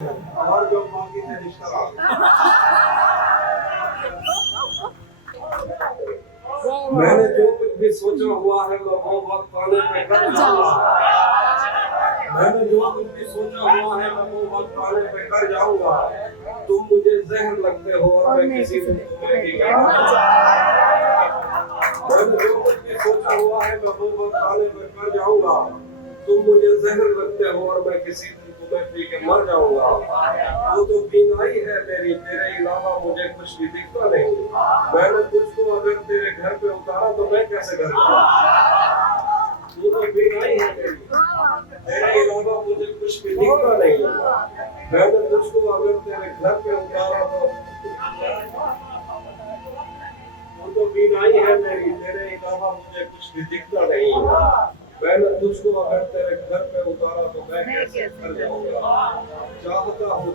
और जो बाकी थे रिश्ता मैंने जो कुछ भी सोचा हुआ है मैं वो वक्त आने पे कर जाऊंगा। मैंने जो कुछ भी सोचा हुआ है मैं वो वक्त आने पे कर जाऊंगा। तुम मुझे जहर लगते हो और मैं किसी दिन तुम्हें भी मैंने जो कुछ भी सोचा हुआ है मैं वो वक्त आने पे कर जाऊंगा। तुम मुझे जहर लगते हो और मैं किसी दिन तुम्हें पी के मर जाऊंगा। वो तो बीमारी है मेरी, तेरे अलावा मुझे कुछ भी दिखता नहीं। मैंने तुझको अगर तेरे घर पे उतारा तो मैं कैसे घर जाऊं? वो तो बीमारी है मेरी, तेरे अलावा मुझे कुछ भी दिखता नहीं। मैंने तुझको अगर तेरे घर पे उतारा तो बीमारी है मेरी, तेरे अलावा मुझे कुछ भी दिखता नहीं। मैंने तुझको अगर तेरे घर पे उतारा तो मैं कैसे घर जाऊंगा? चाहता हूँ